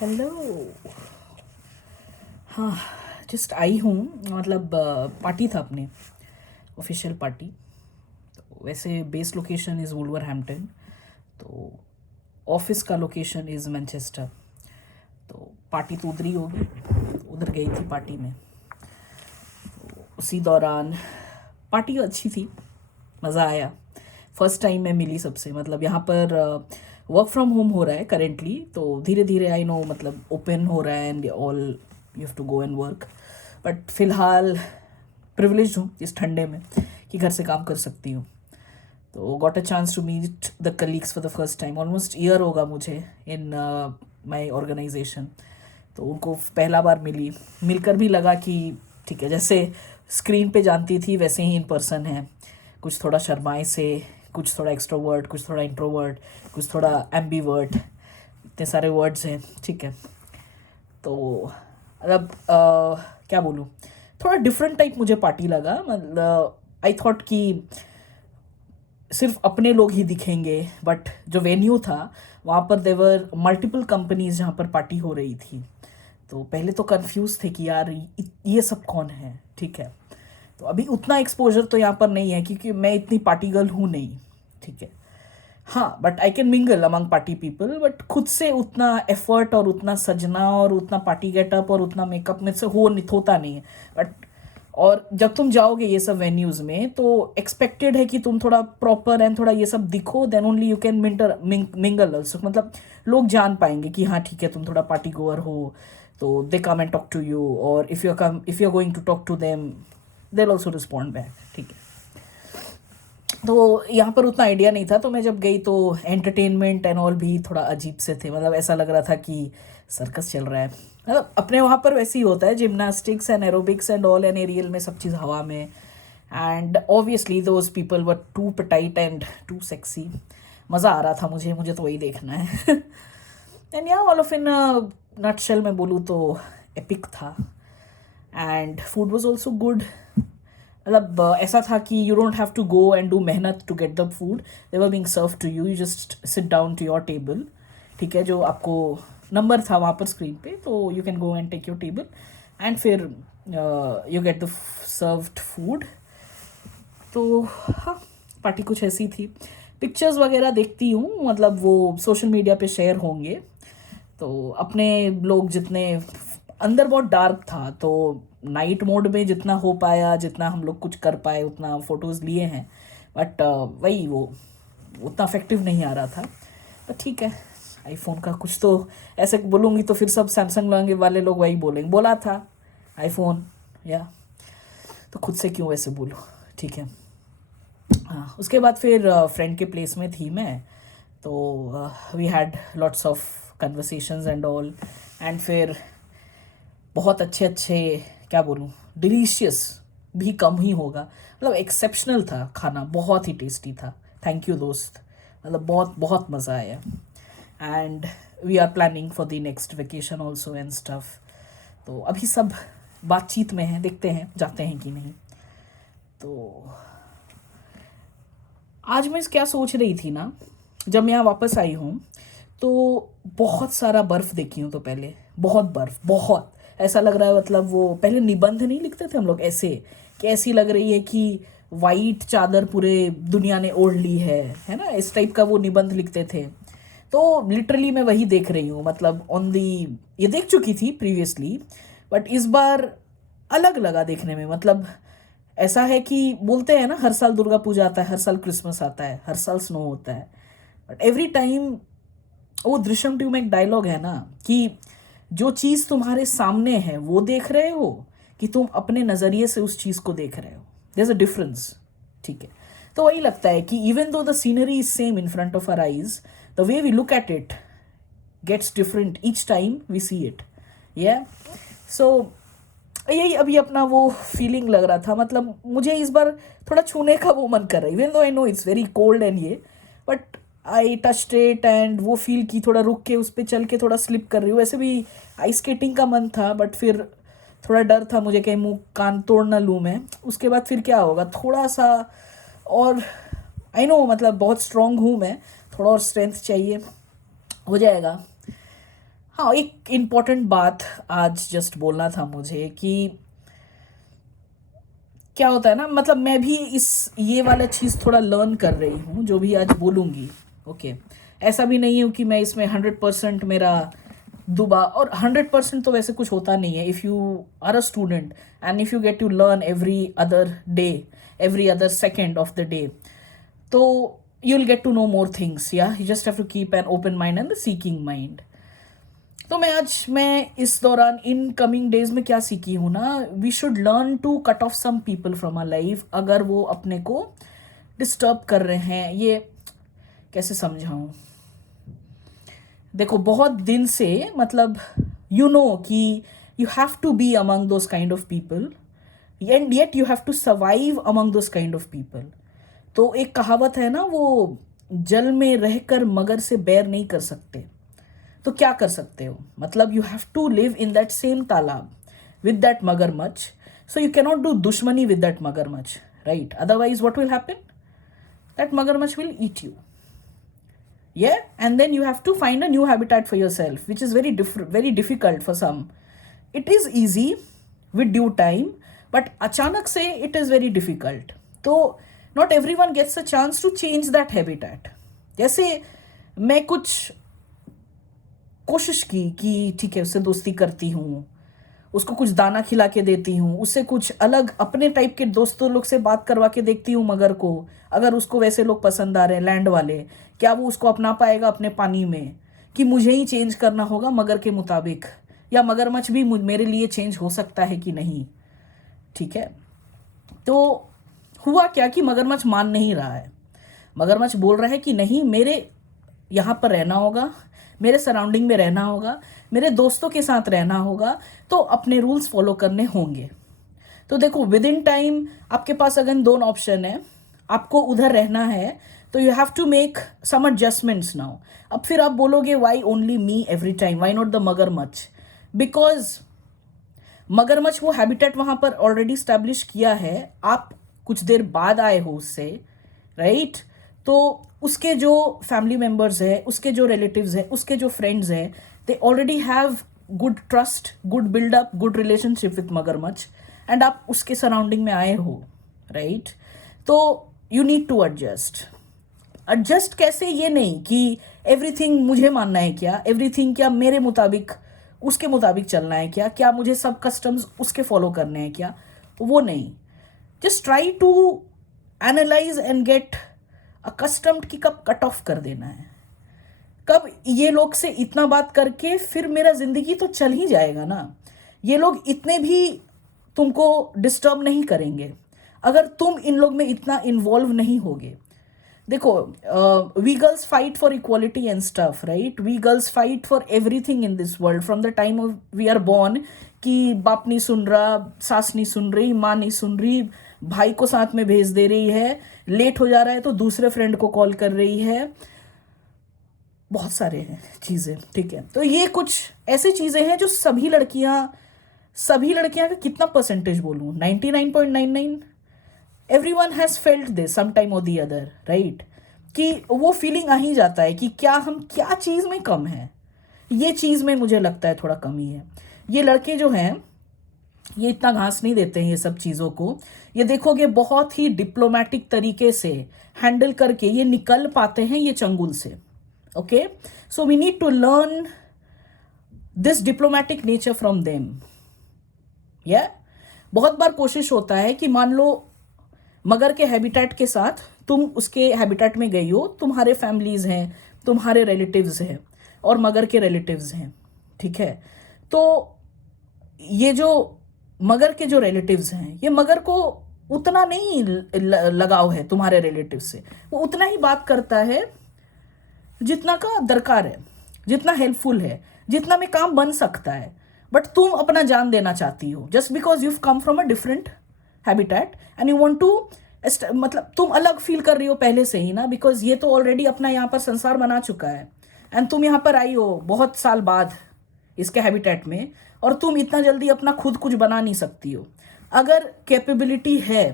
Hello. हाँ, just I हूँ। मतलब पार्टी था अपने, ऑफिशियल पार्टी। तो वैसे बेस लोकेशन इज़ वुल्वरहैम्पटन, तो ऑफिस का लोकेशन इज़ मैनचेस्टर। तो पार्टी तो उधर ही होगी, तो उधर गई थी पार्टी में। उसी दौरान पार्टी अच्छी थी, मज़ा आया। फर्स्ट टाइम मैं मिली सबसे। मतलब यहाँ पर वर्क फ्रॉम होम हो रहा है करेंटली, तो धीरे धीरे आई नो मतलब ओपन हो रहा है and all you have to go and work. But फिलहाल प्रिविलेज हूँ इस ठंडे में कि घर से काम कर सकती हूँ। तो got a chance to meet the colleagues for the first time. Almost year होगा मुझे इन माई ऑर्गेनाइजेशन। तो उनको पहला बार मिली, मिलकर भी लगा कि ठीक है, जैसे स्क्रीन पे जानती थी वैसे ही इन पर्सन है। कुछ थोड़ा शर्माए से, कुछ थोड़ा एक्सट्रोवर्ट, कुछ थोड़ा इंट्रोवर्ट, कुछ थोड़ा एम्बीवर्ट। इतने सारे वर्ड्स हैं, ठीक है। तो मतलब क्या बोलूँ, थोड़ा डिफरेंट टाइप मुझे पार्टी लगा। मतलब आई थॉट कि सिर्फ अपने लोग ही दिखेंगे, बट जो वेन्यू था वहाँ पर देवर मल्टीपल कंपनीज जहाँ पर पार्टी हो रही थी। तो पहले तो कंफ्यूज थे कि यार ये सब कौन है, ठीक है। तो अभी उतना एक्सपोजर तो यहाँ पर नहीं है क्योंकि मैं इतनी पार्टी गर्ल हूँ नहीं, ठीक है। हाँ, but I can mingle among party people, but खुद से उतना एफर्ट और उतना सजना और उतना पार्टी गेटअप और उतना मेकअप में से होता नहीं है। बट और जब तुम जाओगे ये सब वेन्यूज़ में तो एक्सपेक्टेड है कि तुम थोड़ा प्रॉपर एंड थोड़ा ये सब दिखो, then only you can mingle also. मतलब लोग जान पाएंगे कि हाँ ठीक है, तुम थोड़ा पार्टी गोअर हो, तो they come and talk to you. और if you are going to talk to them, they also respond back, ठीक है। तो यहाँ पर उतना आइडिया नहीं था, तो मैं जब गई तो एंटरटेनमेंट एंड ऑल भी थोड़ा अजीब से थे। मतलब ऐसा लग रहा था कि सर्कस चल रहा है। मतलब अपने वहाँ पर वैसे ही होता है, gymnastics and aerobics and all, and aerial में सब चीज़ हवा में। And obviously those people were too petite and too sexy. मज़ा आ रहा था मुझे, मुझे तो वही देखना है। एंड या ऑल ऑफ इन नटशेल में बोलूँ तो एपिक था। And food was also good. मतलब ऐसा था कि you don't have to go and do मेहनत to get the food, they were being serve to you, you just sit down to your table, ठीक है। जो आपको नंबर था वहाँ पर स्क्रीन पे, तो you can go and take your table and फिर you get the served food. तो हाँ, पार्टी कुछ ऐसी थी। पिक्चर्स वगैरह देखती हूँ, मतलब वो सोशल मीडिया पे शेयर होंगे। तो अपने लोग जितने, अंदर बहुत डार्क था, तो नाइट मोड में जितना हो पाया, जितना हम लोग कुछ कर पाए उतना फ़ोटोज़ लिए हैं। बट वही वो उतना इफेक्टिव नहीं आ रहा था। पर ठीक है, आईफोन का कुछ तो, ऐसे बोलूँगी तो फिर सब सैमसंग वाले लोग वही बोलेंगे, बोला था आईफोन, या तो खुद से क्यों वैसे बोलूँ, ठीक है। हाँ, उसके बाद फिर फ्रेंड के प्लेस में थी मैं। तो we had lots of conversations and all. And फिर बहुत अच्छे अच्छे, क्या बोलूँ, डिलीशियस भी कम ही होगा, मतलब एक्सेप्शनल था खाना, बहुत ही टेस्टी था। थैंक यू दोस्त, मतलब बहुत बहुत मज़ा आया। And we are planning for the next vacation also and stuff. तो अभी सब बातचीत में है, देखते हैं जाते हैं कि नहीं। तो आज मैं क्या सोच रही थी ना, जब मैं यहाँ वापस आई हूँ तो बहुत सारा बर्फ़ देखी हूँ। तो पहले बहुत बर्फ़, बहुत ऐसा लग रहा है, मतलब वो पहले निबंध नहीं लिखते थे हम लोग ऐसे, कि ऐसी लग रही है कि वाइट चादर पूरे दुनिया ने ओढ़ ली है ना, इस टाइप का वो निबंध लिखते थे। तो लिटरली मैं वही देख रही हूँ। मतलब ऑन दी, ये देख चुकी थी प्रीवियसली, बट इस बार अलग लगा देखने में। मतलब ऐसा है कि बोलते हैं ना, हर साल दुर्गा पूजा आता है, हर साल क्रिसमस आता है, हर साल स्नो होता है, बट एवरी टाइम वो दृश्यम टू में एक डायलॉग है ना कि जो चीज़ तुम्हारे सामने है वो देख रहे हो, कि तुम अपने नज़रिए से उस चीज़ को देख रहे हो, देयर इज अ डिफरेंस, ठीक है। तो वही लगता है कि even though the scenery is same in front of our eyes, the way we look at it gets different each time we see it, या सो यही अभी अपना वो फीलिंग लग रहा था। मतलब मुझे इस बार थोड़ा छूने का वो मन कर रहा है, even though I know it's very cold and yeah, but I touched it and वो फील की थोड़ा रुक के उस पर चल के थोड़ा स्लिप कर रही हूँ। वैसे भी आइस स्केटिंग का मन था, बट फिर थोड़ा डर था मुझे कहीं मुंह कान तोड़ ना लूँ मैं। उसके बाद फिर क्या होगा, थोड़ा सा और, आई नो मतलब बहुत स्ट्रांग हूँ मैं, थोड़ा और स्ट्रेंथ चाहिए, हो जाएगा। हाँ, एक इम्पॉर्टेंट बात आज जस्ट बोलना था मुझे कि क्या होता है ना, मतलब मैं भी इस ये वाला चीज़ थोड़ा लर्न कर रही हूँ जो भी आज बोलूँगी। ओके, ऐसा भी नहीं हूँ कि मैं इसमें 100% मेरा दुबा, और 100% तो वैसे कुछ होता नहीं है। If you are a student and if you get to learn every other day, every other second of the day, तो you will get to know more things. या you just have to keep an open mind and the seeking mind. तो मैं इस दौरान in coming days में क्या सीखी हूँ ना, we should learn to cut off some people from our life अगर वो अपने को डिस्टर्ब कर रहे हैं। ये कैसे समझाऊँ? देखो, बहुत दिन से मतलब यू नो कि you have to be among those kind of people and yet you have to survive among those kind of people. तो एक कहावत है ना, वो जल में रहकर मगर से बैर नहीं कर सकते। तो क्या कर सकते हो? मतलब you have to live in that same तालाब विद दैट मगरमच्छ, सो यू कैनॉट डू दुश्मनी विद दैट मगरमच्छ, right? Otherwise what will happen? That मगरमच्छ will eat you. Yeah, and then you have to find a new habitat for yourself, which is very difficult for some. It is easy with due time, but अचानक से it is very difficult. तो not everyone gets a chance to change that habitat. जैसे मैं कुछ कोशिश की कि ठीक है, उससे दोस्ती करती हूँ, उसको कुछ दाना खिला के देती हूँ, उससे कुछ अलग अपने टाइप के दोस्तों लोग से बात करवा के देखती हूँ मगर को। अगर उसको वैसे लोग पसंद आ रहे हैं, लैंड वाले, क्या वो उसको अपना पाएगा अपने पानी में? कि मुझे ही चेंज करना होगा मगर के मुताबिक, या मगरमच्छ भी मेरे लिए चेंज हो सकता है कि नहीं? ठीक है, तो हुआ क्या कि मगरमच्छ मान नहीं रहा है। मगरमच्छ बोल रहा है कि नहीं, मेरे यहाँ पर रहना होगा, मेरे सराउंडिंग में रहना होगा, मेरे दोस्तों के साथ रहना होगा, तो अपने रूल्स फॉलो करने होंगे। तो देखो, विद इन टाइम आपके पास अगर दोनों ऑप्शन है, आपको उधर रहना है तो you have to make some adjustments now. अब फिर आप बोलोगे why only me every time, why not the मगरमच्छ? बिकॉज मगरमच्छ वो हैबिटेट वहां पर ऑलरेडी स्टैब्लिश किया है, आप कुछ देर बाद आए हो उससे, राइट? तो उसके जो फैमिली मेम्बर्स है, उसके जो रिलेटिव्स है, उसके जो फ्रेंड्स हैं, they already have good trust, good buildup, good relationship with मगरमच्छ, एंड आप उसके सराउंडिंग में आए हो, राइट? तो you need to adjust. Adjust कैसे? ये नहीं कि एवरीथिंग मुझे मानना है क्या, एवरीथिंग क्या मेरे मुताबिक, उसके मुताबिक चलना है क्या, क्या मुझे सब कस्टम्स उसके फॉलो करने हैं क्या? वो नहीं। Just try to analyse and get accustomed कि कब कट ऑफ कर देना है, कब ये लोग से इतना बात करके फिर मेरा जिंदगी तो चल ही जाएगा ना। ये लोग इतने भी तुमको डिस्टर्ब नहीं करेंगे अगर तुम इन लोग में इतना इन्वॉल्व नहीं होगे। देखो, we girls fight for equality and stuff, right? We girls fight for everything in this world from the time of we are born. कि बाप नहीं सुन रहा, सास नहीं सुन रही, माँ नहीं सुन रही, भाई को साथ में भेज दे रही है, लेट हो जा रहा है तो दूसरे फ्रेंड को कॉल कर रही है, बहुत सारे हैं चीज़ें, ठीक है? तो ये कुछ ऐसी चीज़ें हैं जो सभी लड़कियां का कितना परसेंटेज बोलूँ, 99.99, everyone has felt this some time और दी अदर, राइट? कि वो फीलिंग आ ही जाता है कि क्या हम क्या चीज़ में कम है। ये चीज़ में मुझे लगता है थोड़ा कमी है। ये लड़के जो हैं, ये इतना घास नहीं देते हैं ये सब चीज़ों को। ये देखोगे बहुत ही डिप्लोमेटिक तरीके से हैंडल करके ये निकल पाते हैं ये चंगुल से। Okay, so we need to learn this diplomatic nature from them. या बहुत बार कोशिश होता है कि मान लो मगर के हैबिटेट के साथ तुम उसके हैबिटेट में गई हो, तुम्हारे फैमिलीज हैं, तुम्हारे रिलेटिव्स हैं और मगर के रिलेटिव्स हैं, ठीक है? तो ये जो मगर के जो रिलेटिव्स हैं, ये मगर को उतना नहीं लगाव है तुम्हारे रिलेटिव से। वो उतना ही बात करता है जितना का दरकार है, जितना हेल्पफुल है, जितना में काम बन सकता है। बट तुम अपना जान देना चाहती हो just because you come from a different habitat and you want to, मतलब तुम अलग फील कर रही हो पहले से ही ना, बिकॉज ये तो ऑलरेडी अपना यहाँ पर संसार बना चुका है एंड तुम यहाँ पर आई हो बहुत साल बाद इसके हैबिटेट में, और तुम इतना जल्दी अपना खुद कुछ बना नहीं सकती हो। अगर कैपेबिलिटी है,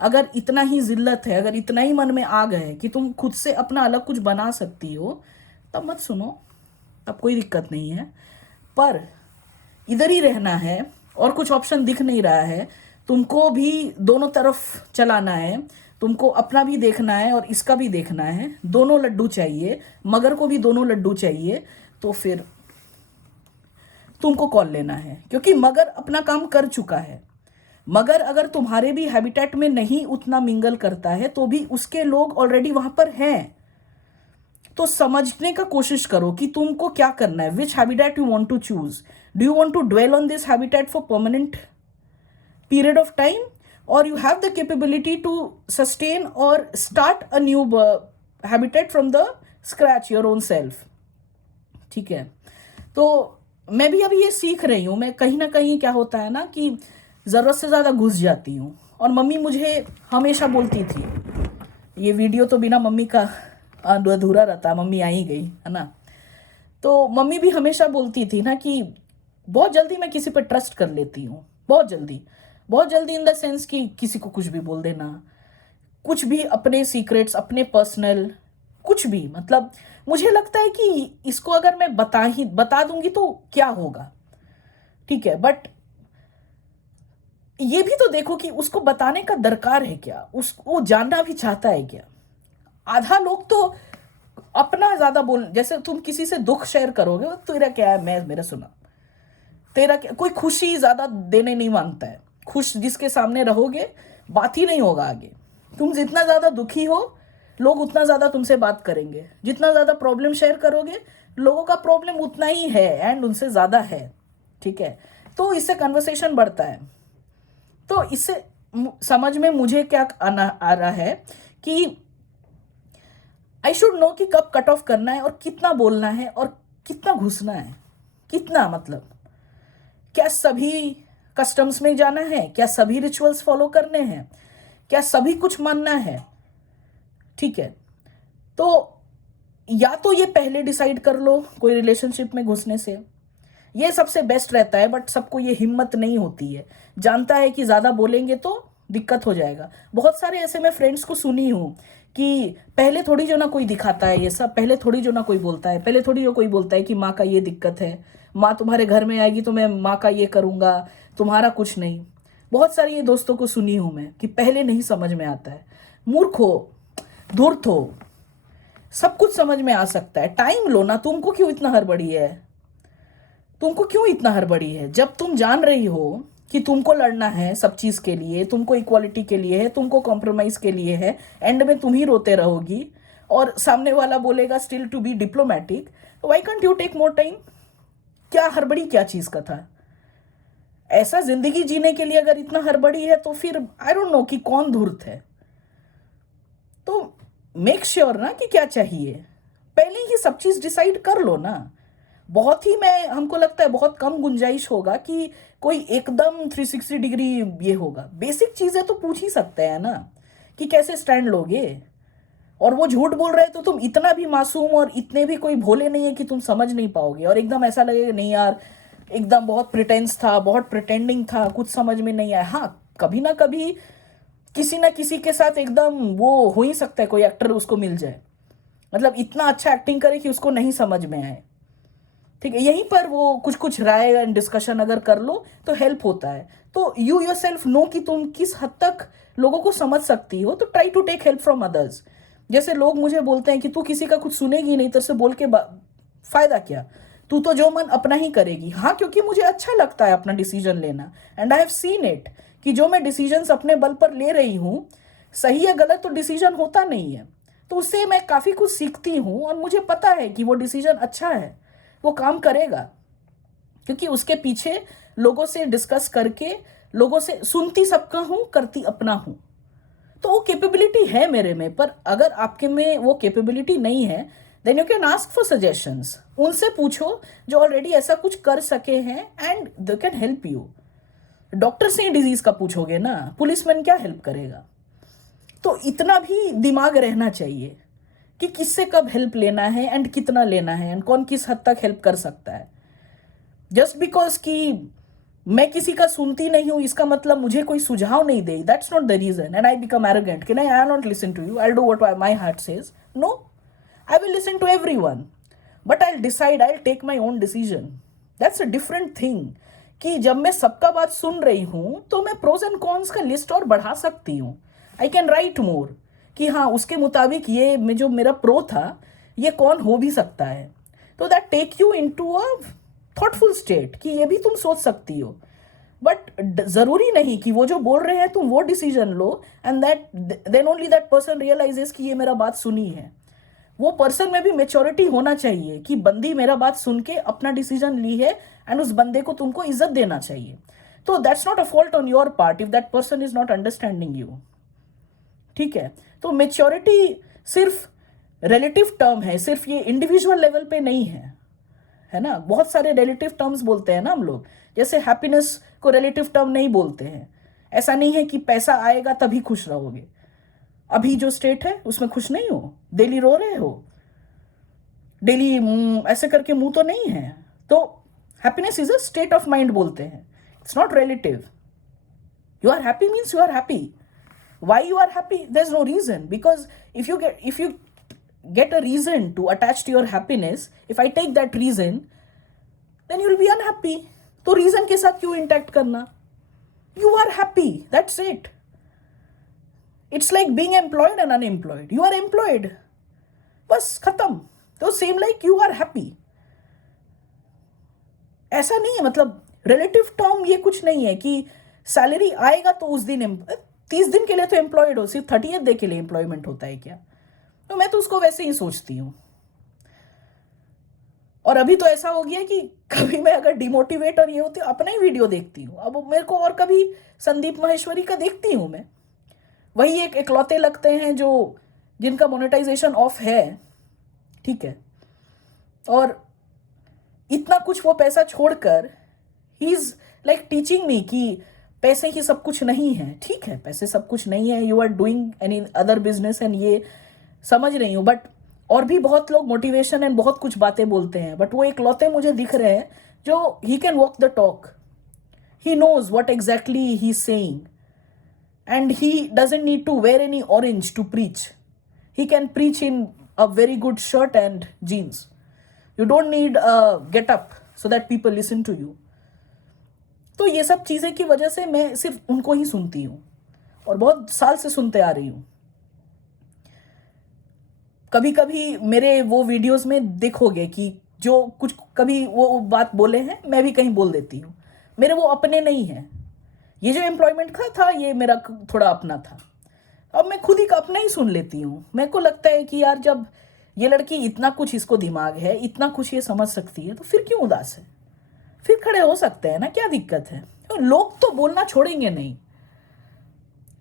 अगर इतना ही जिल्लत है, अगर इतना ही मन में आग है कि तुम खुद से अपना अलग कुछ बना सकती हो, तब मत सुनो, तब कोई दिक्कत नहीं है। पर इधर ही रहना है और कुछ ऑप्शन दिख नहीं रहा है, तुमको भी दोनों तरफ चलाना है, तुमको अपना भी देखना है और इसका भी देखना है, दोनों लड्डू चाहिए, मगर को भी दोनों लड्डू चाहिए, तो फिर तुमको कॉल लेना है, क्योंकि मगर अपना काम कर चुका है। मगर अगर तुम्हारे भी हैबिटेट में नहीं उतना मिंगल करता है तो भी उसके लोग ऑलरेडी वहां पर हैं। तो समझने का कोशिश करो कि तुमको क्या करना है, which habitat you want to choose. Do you want to dwell on this habitat for permanent period of time, or you have the capability to sustain or start a new habitat from the scratch your own self। ठीक है, तो मैं भी अभी ये सीख रही हूँ। मैं कहीं ना कहीं क्या होता है ना कि ज़रूरत से ज़्यादा घुस जाती हूँ, और मम्मी मुझे हमेशा बोलती थी, ये वीडियो तो बिना मम्मी का अधूरा रहता, मम्मी आ ही गई है ना। तो मम्मी भी हमेशा बोलती थी ना कि बहुत जल्दी मैं किसी पर ट्रस्ट कर लेती हूँ, बहुत जल्दी इन द सेंस कि किसी को कुछ भी बोल देना, कुछ भी, अपने सीक्रेट्स, अपने पर्सनल कुछ भी, मतलब मुझे लगता है कि इसको अगर मैं बता दूंगी तो क्या होगा, ठीक है, बट ये भी तो देखो कि उसको बताने का दरकार है क्या, उसको जानना भी चाहता है क्या। आधा लोग तो अपना ज्यादा बोल, जैसे तुम किसी से दुख शेयर करोगे, तेरा क्या है, मैं मेरा सुना, तेरा क्या, कोई खुशी ज्यादा देने नहीं मांगता है। खुश जिसके सामने रहोगे बात ही नहीं होगा आगे। तुम जितना ज्यादा दुखी हो, लोग उतना ज्यादा तुमसे बात करेंगे। जितना ज्यादा प्रॉब्लम शेयर करोगे, लोगों का प्रॉब्लम उतना ही है एंड उनसे ज्यादा है, ठीक है। तो इससे कन्वर्सेशन बढ़ता है। तो इससे समझ में मुझे क्या आ रहा है कि आई शुड नो कि कब कट ऑफ करना है और कितना बोलना है और कितना घुसना है। कितना मतलब, क्या सभी कस्टम्स में जाना है, क्या सभी रिचुअल्स फॉलो करने हैं, क्या सभी कुछ मानना है, ठीक है। तो या तो ये पहले डिसाइड कर लो कोई रिलेशनशिप में घुसने से, ये सबसे बेस्ट रहता है, बट सबको ये हिम्मत नहीं होती है। जानता है कि ज़्यादा बोलेंगे तो दिक्कत हो जाएगा। बहुत सारे ऐसे मैं फ्रेंड्स को सुनी हूँ कि पहले थोड़ी जो ना कोई दिखाता है ये सब, पहले थोड़ी जो ना कोई बोलता है, पहले थोड़ी जो कोई बोलता है कि माँ का ये दिक्कत है, माँ तुम्हारे घर में आएगी तो मैं माँ का ये करूँगा, तुम्हारा कुछ नहीं। बहुत सारी ये दोस्तों को सुनी हूँ मैं कि पहले नहीं समझ में आता है। मूर्ख हो, धूर्त हो, सब कुछ समझ में आ सकता है, टाइम लो ना। तुमको क्यों इतना हड़बड़ी है, तुमको क्यों इतना हड़बड़ी है? जब तुम जान रही हो कि तुमको लड़ना है सब चीज के लिए, तुमको इक्वालिटी के लिए है, तुमको कॉम्प्रोमाइज के लिए है, एंड में तुम ही रोते रहोगी और सामने वाला बोलेगा still to be diplomatic, why can't you take more time? क्या हड़बड़ी क्या चीज का था? ऐसा जिंदगी जीने के लिए अगर इतना हड़बड़ी है तो फिर आई डोंट नो कि कौन धूर्त है। तो मेक श्योर ना कि क्या चाहिए, पहले ही सब चीज डिसाइड कर लो ना। बहुत ही, मैं हमको लगता है बहुत कम गुंजाइश होगा कि कोई एकदम 360 डिग्री ये होगा। बेसिक चीजें तो पूछ ही सकते हैं ना कि कैसे स्टैंड लोगे। और वो झूठ बोल रहे तो तुम इतना भी मासूम और इतने भी कोई भोले नहीं है कि तुम समझ नहीं पाओगे, और एकदम ऐसा लगेगा नहीं यार एकदम बहुत प्रिटेंस था, बहुत प्रिटेंडिंग था, कुछ समझ में नहीं आया। हाँ, कभी ना कभी किसी ना किसी के साथ एकदम वो हो ही सकता है, कोई एक्टर उसको मिल जाए, मतलब इतना अच्छा एक्टिंग करे कि उसको नहीं समझ में आए, ठीक है। यहीं पर वो कुछ कुछ राय एंड डिस्कशन अगर कर लो तो हेल्प होता है। तो यू योरसेल्फ नो कि तुम किस हद तक लोगों को समझ सकती हो, तो try to take help from others. जैसे लोग मुझे बोलते हैं कि तू किसी का कुछ सुनेगी नहीं, तेरे से बोल के फायदा क्या, तू तो जो मन अपना ही करेगी। हाँ, क्योंकि मुझे अच्छा लगता है अपना डिसीजन लेना, and I have seen it कि जो मैं डिसीजंस अपने बल पर ले रही हूँ, सही या गलत तो डिसीजन होता नहीं है, तो उससे मैं काफ़ी कुछ सीखती हूँ और मुझे पता है कि वो डिसीजन अच्छा है, वो काम करेगा, क्योंकि उसके पीछे लोगों से डिस्कस करके, लोगों से सुनती सबका हूँ, करती अपना हूँ। तो वो कैपेबिलिटी है मेरे में, पर अगर आपके में वो कैपेबिलिटी नहीं है, then you can ask for suggestions. उनसे पूछो जो ऑलरेडी ऐसा कुछ कर सके हैं and they can help you. Doctor से ही डिजीज का पूछोगे ना, पुलिसमैन क्या हेल्प करेगा? तो इतना भी दिमाग रहना चाहिए कि किससे कब हेल्प लेना है एंड कितना लेना है एंड कौन किस हद तक हेल्प कर सकता है। जस्ट बिकॉज कि मैं किसी का सुनती नहीं हूं इसका मतलब मुझे कोई सुझाव नहीं दे, that's not the reason and I become arrogant कि नहीं, I not listen to you, I do what my heart says. No, I will listen to everyone, but I'll decide, I'll take my own decision. That's a different thing. कि जब मैं सबका बात सुन रही हूं तो मैं प्रोज एंड कॉन्स का लिस्ट और बढ़ा सकती हूँ। आई कैन राइट मोर कि हाँ उसके मुताबिक ये जो मेरा प्रो था ये कौन हो भी सकता है। तो that take you into a thoughtful state कि ये भी तुम सोच सकती हो। बट जरूरी नहीं कि वो जो बोल रहे हैं तुम वो डिसीजन लो and that then only that person realises कि ये मेरा बात सुनी है। वो पर्सन में भी मेच्योरिटी होना चाहिए कि बंदी मेरा बात सुन के अपना डिसीजन ली है एंड उस बंदे को तुमको इज्जत देना चाहिए। तो that's not a fault on your part if that person is not understanding you. ठीक है, तो मेच्योरिटी सिर्फ रिलेटिव टर्म है, सिर्फ ये इंडिविजुअल लेवल पे नहीं है ना। बहुत सारे रिलेटिव टर्म्स बोलते हैं ना हम लोग, जैसे हैप्पीनेस को रिलेटिव टर्म नहीं बोलते हैं। ऐसा नहीं है कि पैसा आएगा तभी खुश रहोगे। अभी जो स्टेट है उसमें खुश नहीं हो, डेली रो रहे हो, डेली ऐसे करके मुंह तो नहीं है। तो happiness is a state of mind बोलते हैं, it's not relative. You are happy means you are happy. Why you are happy? There's no reason, because if you get a reason to attach to your happiness, if I take that reason, then you'll be unhappy. तो reason के साथ क्यों interact करना? You are happy, that's it. It's like being employed and unemployed. You are employed, बस खत्म। तो same like you are happy. ऐसा नहीं है, मतलब relative term ये कुछ नहीं है कि सैलरी आएगा तो उस दिन 30 दिन के लिए तो एम्प्लॉयड हो, सिर्फ 30th डे के लिए एम्प्लॉयमेंट होता है क्या? तो मैं तो उसको वैसे ही सोचती हूँ। और अभी तो ऐसा हो गया कि कभी मैं अगर डिमोटिवेट और ये होती हूँ अपना ही वीडियो देखती हूँ। अब मेरे को और कभी संदीप माहेश्वरी का देखती हूँ मैं, वही एक इकलौते लगते हैं जो जिनका मोनेटाइजेशन ऑफ है। ठीक है, और इतना कुछ वो पैसा छोड़कर he is like teaching me कि पैसे ही सब कुछ नहीं है। ठीक है, पैसे सब कुछ नहीं है, you are doing any other business and ये समझ रही हूँ, बट और भी बहुत लोग मोटिवेशन एंड बहुत कुछ बातें बोलते हैं, बट वो इकलौते मुझे दिख रहे हैं जो he can walk the talk, he knows what exactly he is saying and he doesn't need to wear any orange to preach. He can preach in a very good shirt and jeans. You don't need a get up so that people listen to you. तो ये सब चीज़ें की वजह से मैं सिर्फ उनको ही सुनती हूँ और बहुत साल से सुनते आ रही हूँ। कभी कभी मेरे वो वीडियोस में देखोगे कि जो कुछ कभी वो बात बोले हैं मैं भी कहीं बोल देती हूँ। मेरे वो अपने नहीं हैं। ये जो एम्प्लॉयमेंट का था ये मेरा थोड़ा अपना था। अब मैं खुद ही का अपना ही सुन लेती हूँ। मेरे को लगता है कि यार जब ये लड़की इतना कुछ इसको दिमाग है, इतना कुछ ये समझ सकती है, तो फिर क्यों उदास है? फिर खड़े हो सकते हैं ना, क्या दिक्कत है? तो लोग तो बोलना छोड़ेंगे नहीं।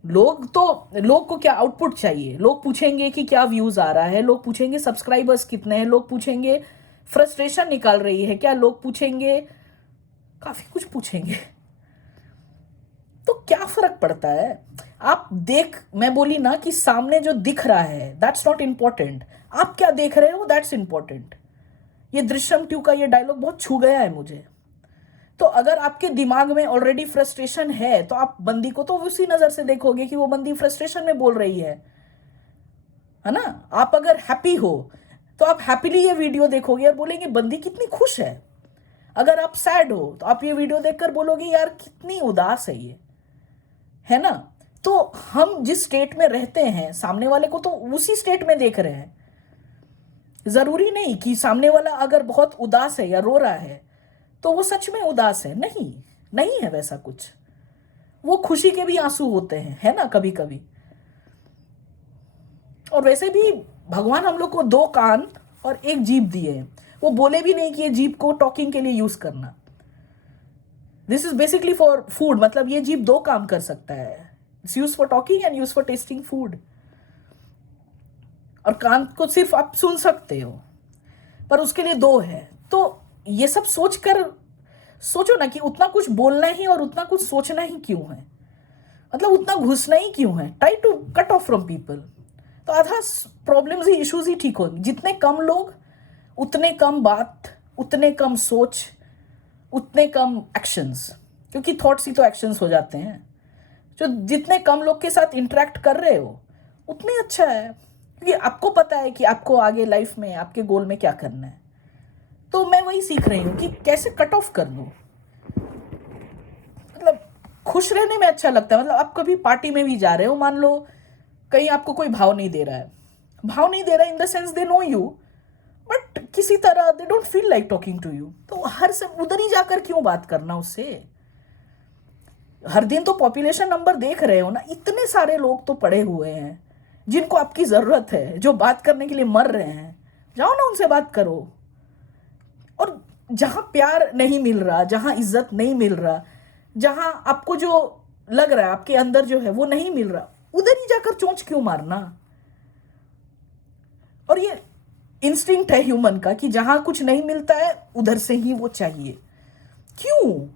लोग को क्या आउटपुट चाहिए? लोग पूछेंगे कि क्या व्यूज आ रहा है, लोग पूछेंगे सब्सक्राइबर्स कितने हैं, लोग पूछेंगे फ्रस्ट्रेशन निकाल रही है क्या, लोग पूछेंगे काफी कुछ पूछेंगे। तो क्या फर्क पड़ता है? आप मैं बोली ना कि सामने जो दिख रहा है दैट्स नॉट इंपॉर्टेंट, आप क्या देख रहे हो दैट्स इंपॉर्टेंट। ये दृश्यम 2 का ये डायलॉग बहुत छू गया है मुझे। तो अगर आपके दिमाग में ऑलरेडी फ्रस्ट्रेशन है तो आप बंदी को तो उसी नजर से देखोगे कि वो बंदी फ्रस्ट्रेशन में बोल रही है ना। आप अगर हैप्पी हो तो आप हैप्पीली ये वीडियो देखोगे और बोलेंगे बंदी कितनी खुश है। अगर आप सैड हो तो आप ये वीडियो देखकर बोलोगे यार कितनी उदास है ये, है ना। तो हम जिस स्टेट में रहते हैं सामने वाले को तो उसी स्टेट में देख रहे हैं। जरूरी नहीं कि सामने वाला अगर बहुत उदास है या रो रहा है तो वो सच में उदास है। नहीं है वैसा कुछ। वो खुशी के भी आंसू होते हैं, है ना, कभी कभी। और वैसे भी भगवान हम लोग को 2 कान और 1 जीभ दिए हैं। वो बोले भी नहीं कि ये जीभ को टॉकिंग के लिए यूज करना। This is basically for food, मतलब ये जीभ 2 काम कर सकता है। It's use for talking and use for testing food. और कान को सिर्फ आप सुन सकते हो, पर उसके लिए 2 है। तो ये सब सोचो ना कि उतना कुछ बोलना ही और उतना कुछ सोचना ही क्यों है, मतलब उतना घुसना ही क्यों है। Try to cut off from people, तो आधा प्रॉब्लम्स ही इश्यूज ही ठीक होंगे। जितने कम लोग उतने कम बात, उतने कम सोच, उतने कम एक्शंस, क्योंकि थॉट्स ही तो एक्शंस हो जाते हैं। जो जितने कम लोग के साथ इंटरेक्ट कर रहे हो उतने अच्छा है, क्योंकि आपको पता है कि आपको आगे लाइफ में आपके गोल में क्या करना है। तो मैं वही सीख रही हूँ कि कैसे कट ऑफ कर दूँ। मतलब खुश रहने में अच्छा लगता है। मतलब आप कभी पार्टी में भी जा रहे हो, मान लो कहीं आपको कोई भाव नहीं दे रहा है, भाव नहीं दे रहा है in the sense they know you, but किसी तरह they don't feel like talking to you, तो हर से उधर ही जाकर क्यों बात करना उससे। हर दिन तो पॉपुलेशन नंबर देख रहे हो ना, इतने सारे लोग तो पड़े हुए हैं जिनको आपकी जरूरत है, जो बात करने के लिए मर रहे हैं। जाओ ना उनसे बात करो। और जहां प्यार नहीं मिल रहा, जहां इज्जत नहीं मिल रहा, जहां आपको जो लग रहा है आपके अंदर जो है वो नहीं मिल रहा, उधर ही जाकर चोंच क्यों मारना। और ये इंस्टिंक्ट है ह्यूमन का कि जहां कुछ नहीं मिलता है उधर से ही वो चाहिए। क्यों?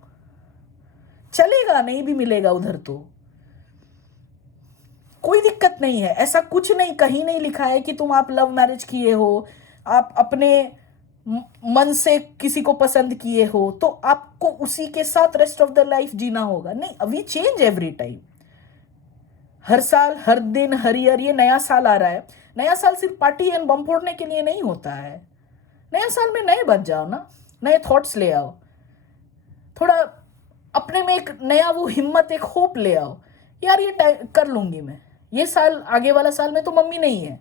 चलेगा, नहीं भी मिलेगा उधर तो कोई दिक्कत नहीं है। ऐसा कुछ नहीं, कहीं नहीं लिखा है कि तुम आप लव मैरिज किए हो, आप अपने मन से किसी को पसंद किए हो तो आपको उसी के साथ रेस्ट ऑफ द लाइफ जीना होगा। नहीं, वी चेंज एवरी टाइम। हर साल, हर दिन, हर ईयर ये नया साल आ रहा है। नया साल सिर्फ पार्टी एंड बम फोड़ने के लिए नहीं होता है। नया साल में नए बन जाओ ना, नए थॉट्स ले आओ, थोड़ा अपने में एक नया वो हिम्मत, एक होप ले आओ। यार ये कर लूंगी मैं, ये साल, आगे वाला साल में तो मम्मी नहीं है,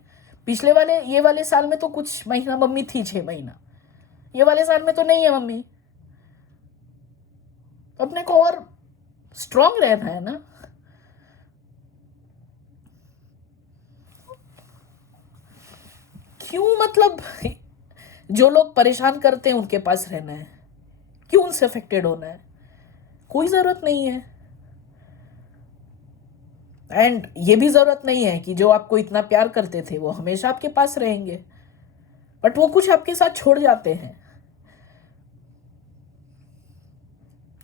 पिछले वाले ये वाले साल में तो कुछ महीना मम्मी थी, 6 महीना, ये वाले साल में तो नहीं है मम्मी। अपने को और स्ट्रांग रहना है ना। क्यों? मतलब जो लोग परेशान करते हैं उनके पास रहना है, क्यों उनसे अफेक्टेड होना है? कोई जरूरत नहीं है। एंड ये भी जरूरत नहीं है कि जो आपको इतना प्यार करते थे वो हमेशा आपके पास रहेंगे, बट वो कुछ आपके साथ छोड़ जाते हैं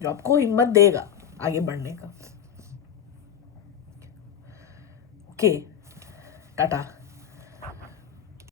जो आपको हिम्मत देगा आगे बढ़ने का। ओके, टाटा।